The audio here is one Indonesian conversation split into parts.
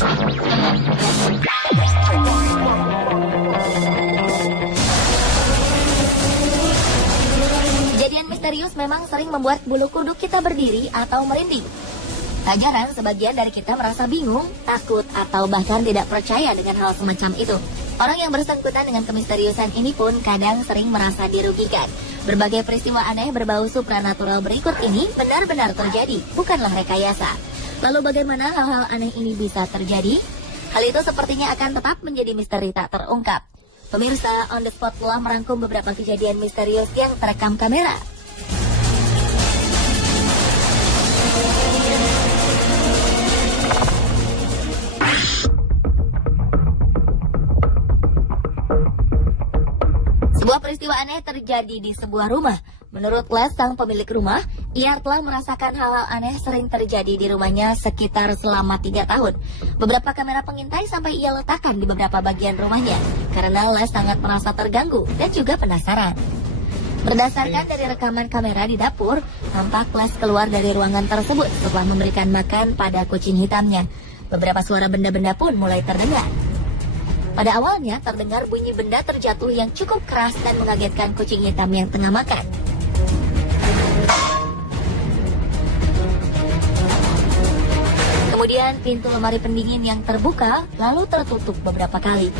Kejadian misterius memang sering membuat bulu kuduk kita berdiri atau merinding. Tak jarang sebagian dari kita merasa bingung, takut, atau bahkan tidak percaya dengan hal semacam itu. Orang yang bersangkutan dengan kemisteriusan ini pun kadang sering merasa dirugikan. Berbagai peristiwa aneh berbau supranatural berikut ini benar-benar terjadi, bukanlah rekayasa. Lalu bagaimana hal-hal aneh ini bisa terjadi? Hal itu sepertinya akan tetap menjadi misteri tak terungkap. Pemirsa, On The Spot telah merangkum beberapa kejadian misterius yang terekam kamera. Sebuah peristiwa aneh terjadi di sebuah rumah. Menurut Les, sang pemilik rumah, ia telah merasakan hal-hal aneh sering terjadi di rumahnya sekitar selama 3 tahun. Beberapa kamera pengintai sampai ia letakkan di beberapa bagian rumahnya, karena Les sangat merasa terganggu dan juga penasaran. Berdasarkan dari rekaman kamera di dapur, tampak Les keluar dari ruangan tersebut setelah memberikan makan pada kucing hitamnya. Beberapa suara benda-benda pun mulai terdengar. Pada awalnya terdengar bunyi benda terjatuh yang cukup keras dan mengagetkan kucing hitam yang tengah makan. Kemudian pintu lemari pendingin yang terbuka lalu tertutup beberapa kali.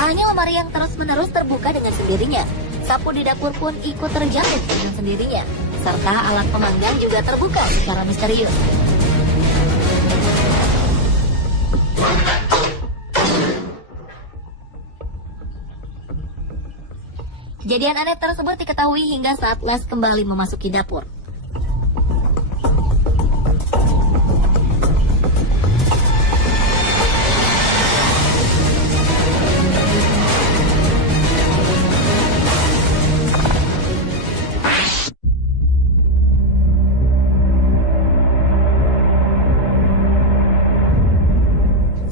Hanya lemari yang terus-menerus terbuka dengan sendirinya. Sapu di dapur pun ikut terjatuh dengan sendirinya. Serta alat pemanggang juga terbuka secara misterius. Kejadian aneh tersebut diketahui hingga saat Les kembali memasuki dapur.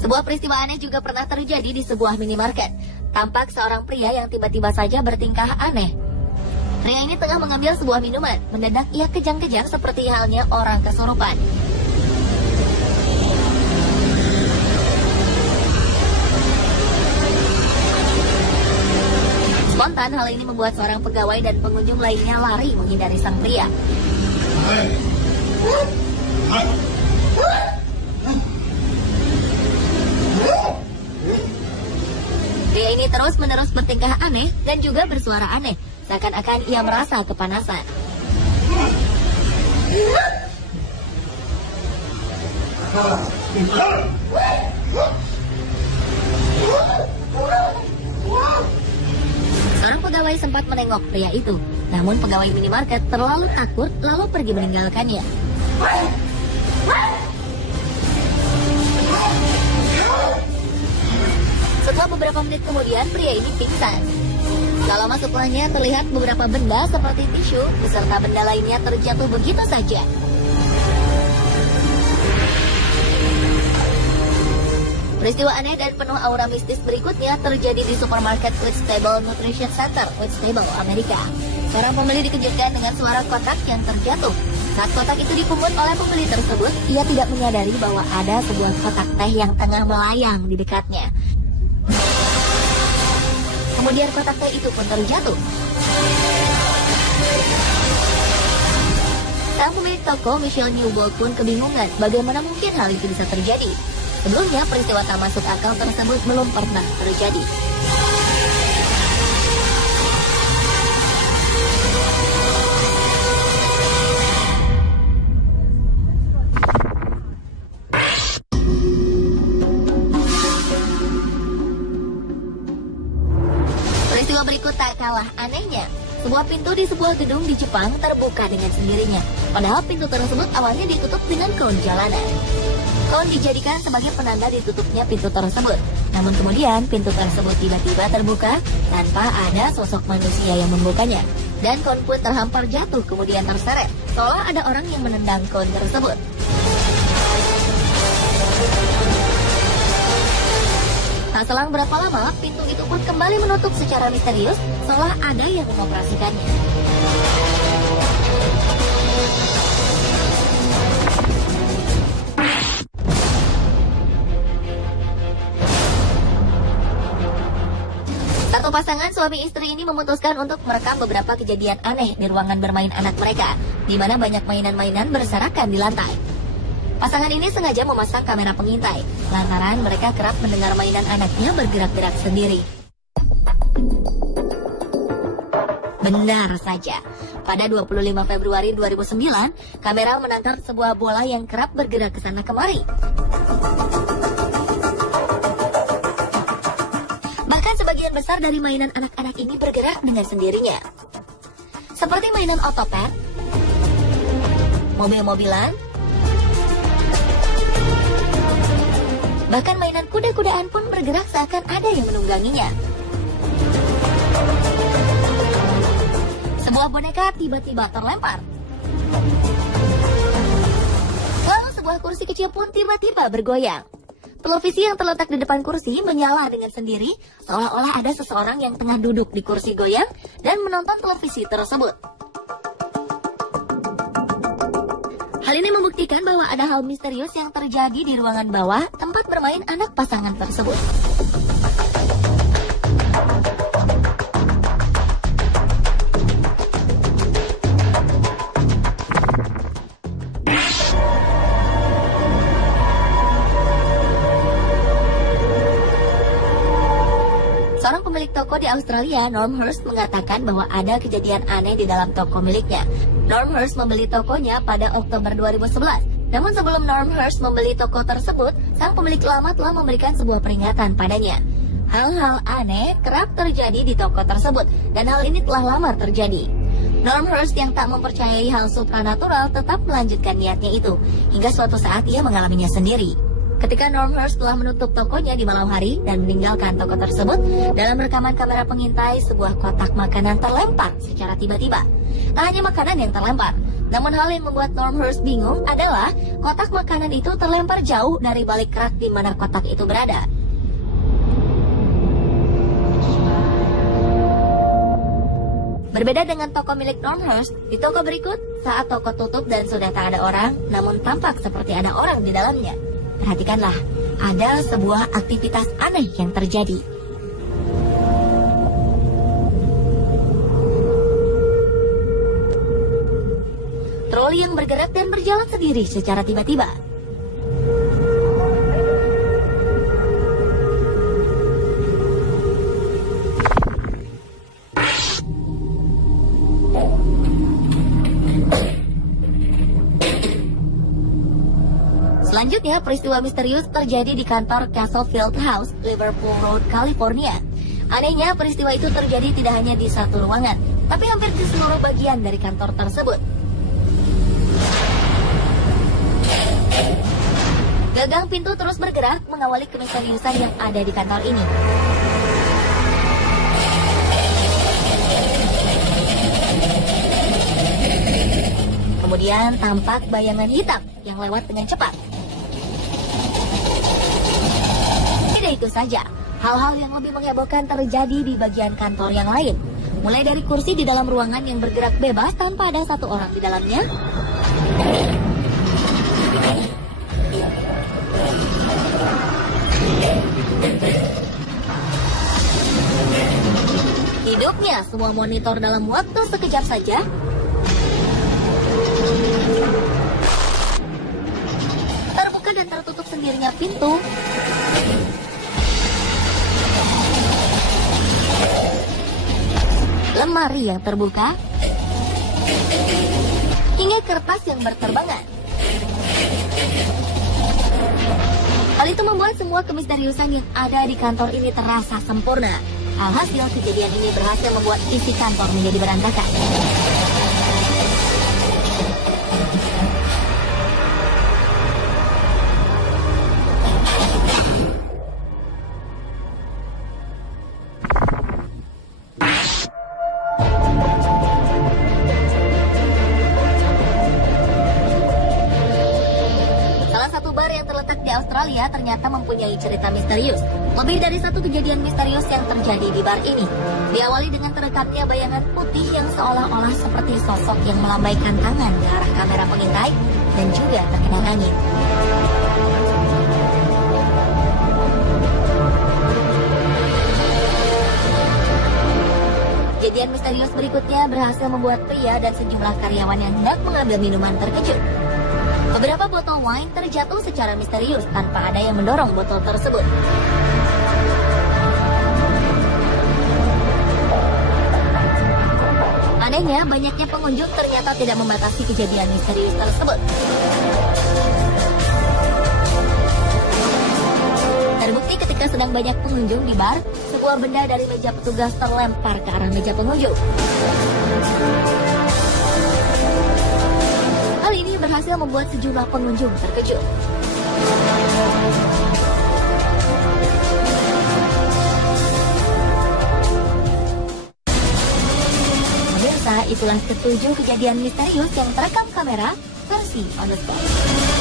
Sebuah peristiwa aneh juga pernah terjadi di sebuah minimarket. Tampak seorang pria yang tiba-tiba saja bertingkah aneh. Pria ini tengah mengambil sebuah minuman. Mendadak ia kejang-kejang seperti halnya orang kesurupan. Spontan hal ini membuat seorang pegawai dan pengunjung lainnya lari menghindari sang pria. Pria ini terus-menerus bertingkah aneh dan juga bersuara aneh, seakan-akan ia merasa kepanasan. Seorang pegawai sempat menengok pria itu, namun pegawai minimarket terlalu takut lalu pergi meninggalkannya. Setelah beberapa menit kemudian, pria ini pingsan. Tak lama setelahnya terlihat beberapa benda seperti tisu beserta benda lainnya terjatuh begitu saja. Peristiwa aneh dan penuh aura mistis berikutnya terjadi di supermarket Whitstable Nutrition Center, Whitstable, Amerika. Seorang pembeli dikejutkan dengan suara kotak yang terjatuh. Saat kotak itu dipungut oleh pembeli tersebut, ia tidak menyadari bahwa ada sebuah kotak teh yang tengah melayang di dekatnya. Kemudian kotak teh itu pun terjatuh. Sang pemilik toko, Michelle Newbold, pun kebingungan bagaimana mungkin hal itu bisa terjadi. Sebelumnya, peristiwa tak masuk akal tersebut belum pernah terjadi. Peristiwa berikut tak kalah anehnya. Sebuah pintu di sebuah gedung di Jepang terbuka dengan sendirinya. Padahal pintu tersebut awalnya ditutup dengan kon jalanan. Kon dijadikan sebagai penanda ditutupnya pintu tersebut. Namun kemudian pintu tersebut tiba-tiba terbuka tanpa ada sosok manusia yang membukanya. Dan kon pun terhampar jatuh kemudian terseret. Seolah ada orang yang menendang kon tersebut. Tak selang berapa lama, pintu itu pun kembali menutup secara misterius, seolah ada yang mengoperasikannya. Satu pasangan suami istri ini memutuskan untuk merekam beberapa kejadian aneh di ruangan bermain anak mereka, di mana banyak mainan-mainan berserakan di lantai. Pasangan ini sengaja memasang kamera pengintai, lantaran mereka kerap mendengar mainan anaknya bergerak-gerak sendiri. Benar saja, pada 25 Februari 2009, kamera menangkap sebuah bola yang kerap bergerak ke sana kemari. Bahkan sebagian besar dari mainan anak-anak ini bergerak dengan sendirinya. Seperti mainan otopet, mobil-mobilan, bahkan mainan kuda-kudaan pun bergerak seakan ada yang menungganginya. Sebuah boneka tiba-tiba terlempar. Lalu sebuah kursi kecil pun tiba-tiba bergoyang. Televisi yang terletak di depan kursi menyala dengan sendiri, seolah-olah ada seseorang yang tengah duduk di kursi goyang dan menonton televisi tersebut. Hal ini membuktikan bahwa ada hal misterius yang terjadi di ruangan bawah tempat bermain anak pasangan tersebut. Seorang pemilik toko di Australia, Norm Hurst, mengatakan bahwa ada kejadian aneh di dalam toko miliknya. Norm Hurst membeli tokonya pada Oktober 2011. Namun sebelum Norm Hurst membeli toko tersebut, sang pemilik lama telah memberikan sebuah peringatan padanya. Hal-hal aneh kerap terjadi di toko tersebut, dan hal ini telah lama terjadi. Norm Hurst yang tak mempercayai hal supranatural tetap melanjutkan niatnya itu, hingga suatu saat ia mengalaminya sendiri. Ketika Norm Hurst telah menutup tokonya di malam hari dan meninggalkan toko tersebut, dalam rekaman kamera pengintai sebuah kotak makanan terlempar secara tiba-tiba. Tak hanya makanan yang terlempar, namun hal yang membuat Norm Hurst bingung adalah kotak makanan itu terlempar jauh dari balik rak di mana kotak itu berada. Berbeda dengan toko milik Norm Hurst, di toko berikut, saat toko tutup dan sudah tak ada orang, namun tampak seperti ada orang di dalamnya. Perhatikanlah, ada sebuah aktivitas aneh yang terjadi. Troli yang bergerak dan berjalan sendiri secara tiba-tiba. Selanjutnya, peristiwa misterius terjadi di kantor Castle Field House, Liverpool Road, California. Anehnya, peristiwa itu terjadi tidak hanya di satu ruangan, tapi hampir di seluruh bagian dari kantor tersebut. Gagang pintu terus bergerak mengawali kemisteriusan yang ada di kantor ini. Kemudian tampak bayangan hitam yang lewat dengan cepat. Tidak itu saja, hal-hal yang lebih menghebohkan terjadi di bagian kantor yang lain. Mulai dari kursi di dalam ruangan yang bergerak bebas tanpa ada satu orang di dalamnya, hidupnya semua monitor dalam waktu sekejap saja, terbuka dan tertutup sendirinya pintu, lemari yang terbuka, hingga kertas yang berterbangan. Hal itu membuat semua kemisteriusan yang ada di kantor ini terasa sempurna. Alhasil, kejadian ini berhasil membuat isi kantor menjadi berantakan. Salah satu bar yang terletak di Australia ternyata mempunyai cerita misterius. Lebih dari satu kejadian misterius yang terjadi di bar ini. Diawali dengan terekamnya bayangan putih yang seolah-olah seperti sosok yang melambaikan tangan ke arah kamera pengintai dan juga terkena angin. Kejadian misterius berikutnya berhasil membuat pria dan sejumlah karyawan yang hendak mengambil minuman terkejut. Beberapa botol wine terjatuh secara misterius tanpa ada yang mendorong botol tersebut. Anehnya, banyaknya pengunjung ternyata tidak membatasi kejadian misterius tersebut. Terbukti ketika sedang banyak pengunjung di bar, sebuah benda dari meja petugas terlempar ke arah meja pengunjung. Hal ini berhasil membuat sejumlah pengunjung terkejut. Pemirsa, itulah ketujuh kejadian misterius yang terekam kamera versi On The Spot.